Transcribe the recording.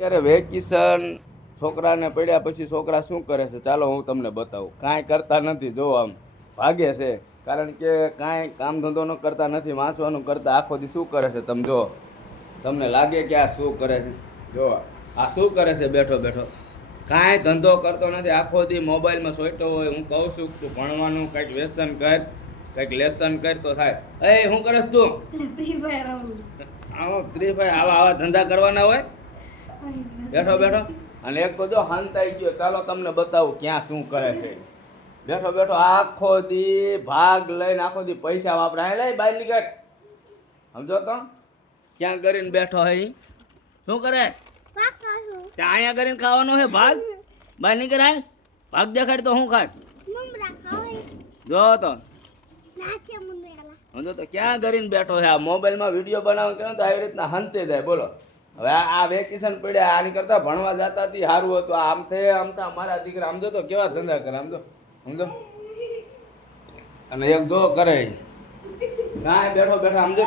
ત્યારે વેકેશન છોકરાને પડ્યા પછી છોકરા શું કરે છે ચાલો હું તમને બતાવું. કાંઈ કરતા નથી, જો આમ ભાગે છે, કારણ કે કાંઈ કામ ધંધો ન કરતા નથી, વાંચવાનું કરતા આખો દી શું કરે છે તમે જો. તમને લાગે કે આ શું કરે છે? જો આ શું કરે છે બેઠો બેઠો, કાંઈ ધંધો કરતો નથી, આખો દી મોબાઈલમાં સોઈટો હોય. હું કહું છું તું ભણવાનું કંઈક વ્યસન કર, કંઈક લેસન કર તો થાય. એ શું કરે છે તું? ફ્રી ફાયર આવા ધંધા કરવાના હોય બેઠો બેઠો. અને એક તો જો હાંતાઈ ગયો, ચાલો તમને બતાવું ક્યાં શું કરે છે. બેઠો બેઠો આખો દી ભાગ લઈને આખો દી પૈસા વાપરાય. લઈ બહાર નીકળ, સમજો તો ક્યાં કરીને બેઠો હે. શું કરે ત્યાં? અહીંયા કરીને ખાવાનું હે ભાગ. બહાર નીકળ, હાલ ભાગ દેખાડ તો શું ખાય જો તો. સમજો તો ક્યાં કરીને બેઠો છે. આ મોબાઈલમાં વિડીયો બનાવો કે તો આવી રીતના હંતે જાય. બોલો હવે આ વેકેશન પડ્યા, આની કરતા ભણવા જતા હતી સારું હતું. આમ તો અમારા દીકરા સમજો તો કેવા ધંધા કરે, સમજો સમજો. અને એક જો કરે કાંઈ બેઠો બેઠો સમજો.